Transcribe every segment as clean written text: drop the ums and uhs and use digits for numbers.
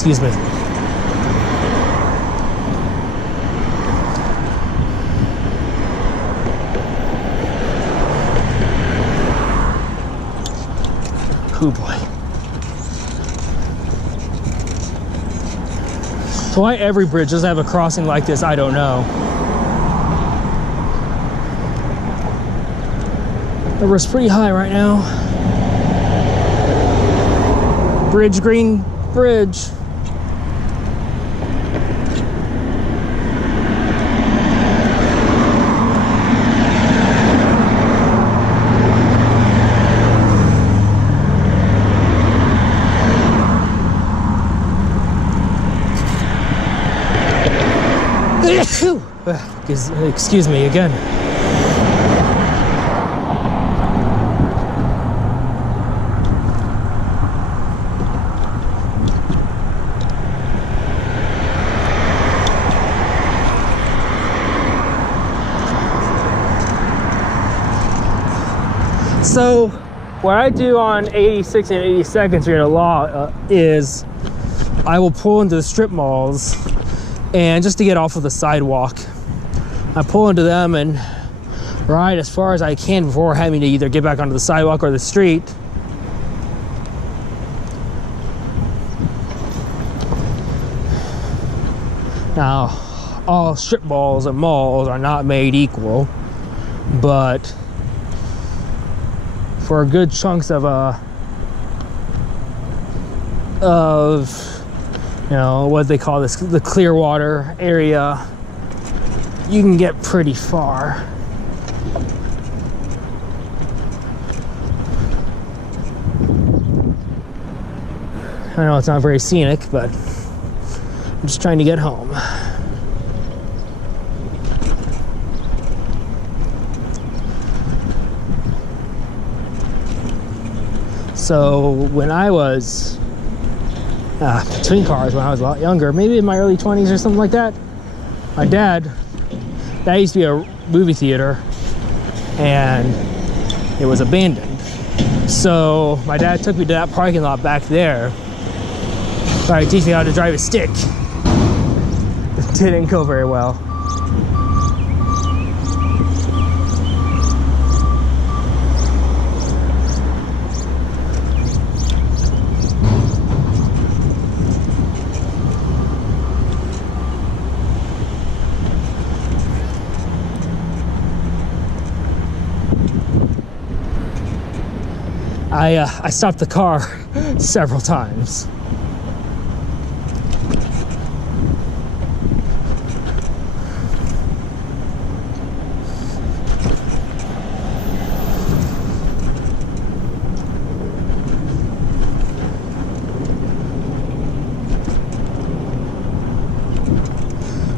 Excuse me. Oh boy. So why every bridge doesn't have a crossing like this, I don't know. The river's pretty high right now. Bridge, green bridge. Excuse me again. So what I do on 86 and 82nd Street in Law is I will pull into the strip malls, and just to get off of the sidewalk, I pull into them and ride as far as I can before having to either get back onto the sidewalk or the street. Now, all strip malls and malls are not made equal, but for good chunks of you know, what they call this, the Clearwater area, you can get pretty far. I know it's not very scenic, but I'm just trying to get home. So when I was between cars, when I was a lot younger, maybe in my early 20s or something like that, my dad, that used to be a movie theater, and it was abandoned. So my dad took me to that parking lot back there, tried to teach me how to drive a stick. It didn't go very well. I stopped the car several times.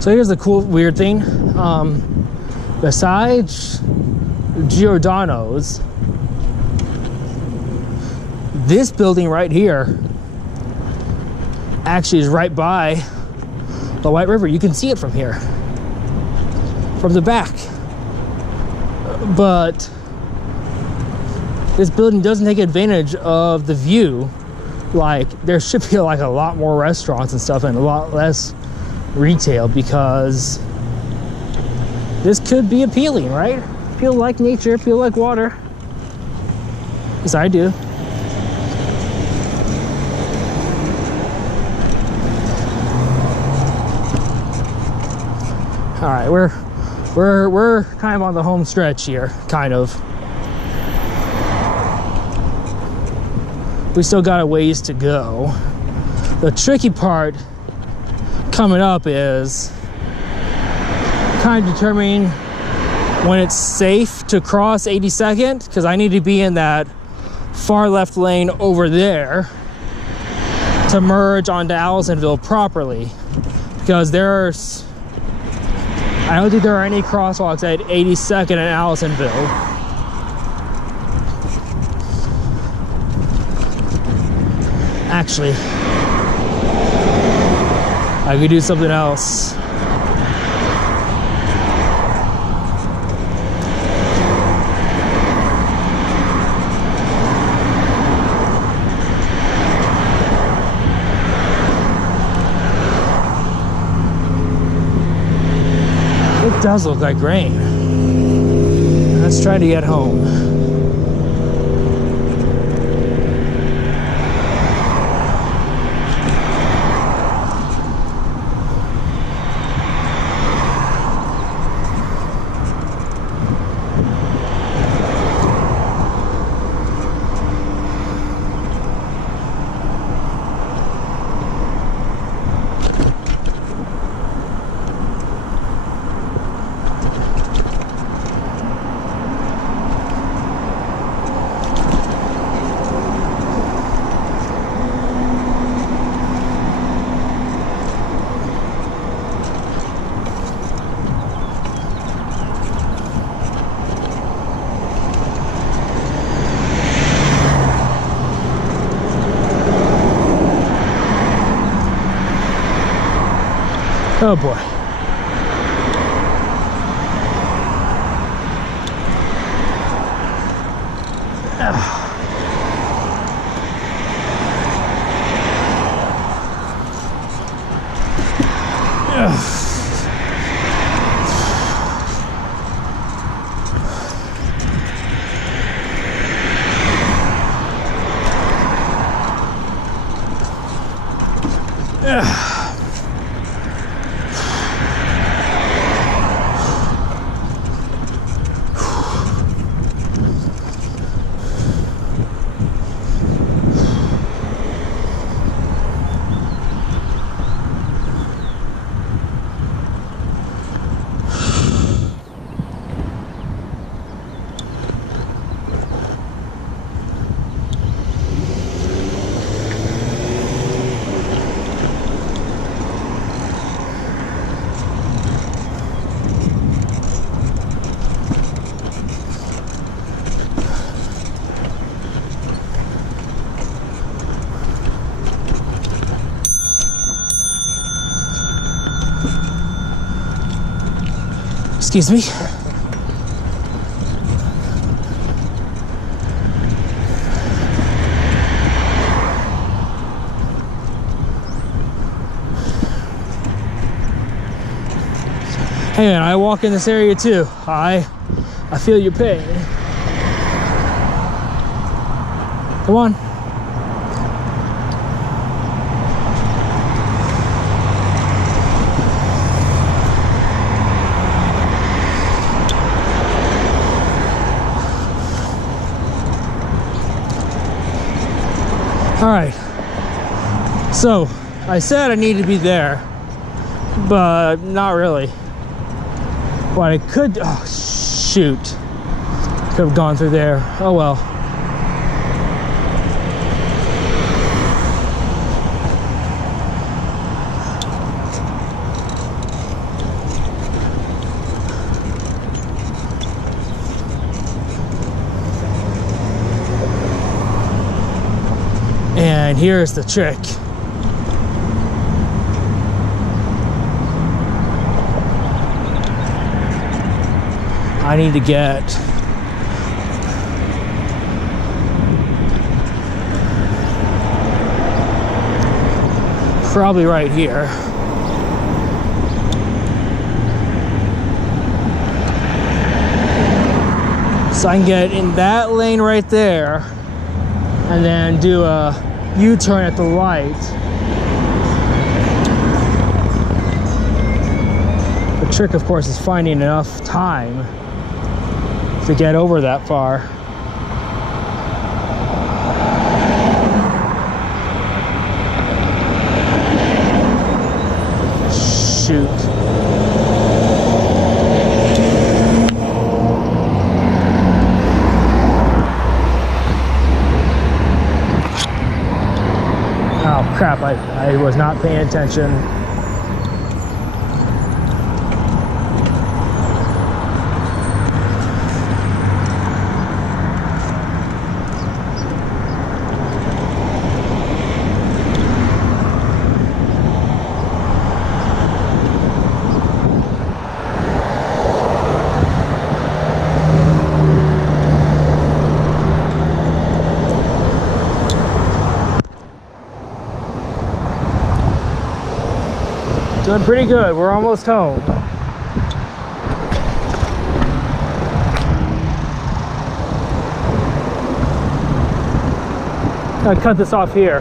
So here's the cool, weird thing. Besides Giordano's, this building right here actually is right by the White River. You can see it from here, from the back. But this building doesn't take advantage of the view. Like, there should be like a lot more restaurants and stuff and a lot less retail, because this could be appealing, right? Feel like nature, feel like water. Yes, I do. All right, we're kind of on the home stretch here, kind of. We still got a ways to go. The tricky part coming up is kind of determining when it's safe to cross 82nd, because I need to be in that far left lane over there to merge onto Allisonville properly, because I don't think there are any crosswalks at 82nd and Allisonville. Actually, I could do something else. It does look like rain. Let's try to get home. Oh boy. Excuse me. Hey man, I walk in this area too. I feel your pain. Come on. All right, so I said I needed to be there, but not really. What I could, oh shoot, could have gone through there. Oh well. And here's the trick. I need to get probably right here. So I can get in that lane right there and then do a U-turn at the light. The trick, of course, is finding enough time to get over that far. Shoot. Oh crap, I was not paying attention. Doing pretty good. We're almost home. I'll cut this off here.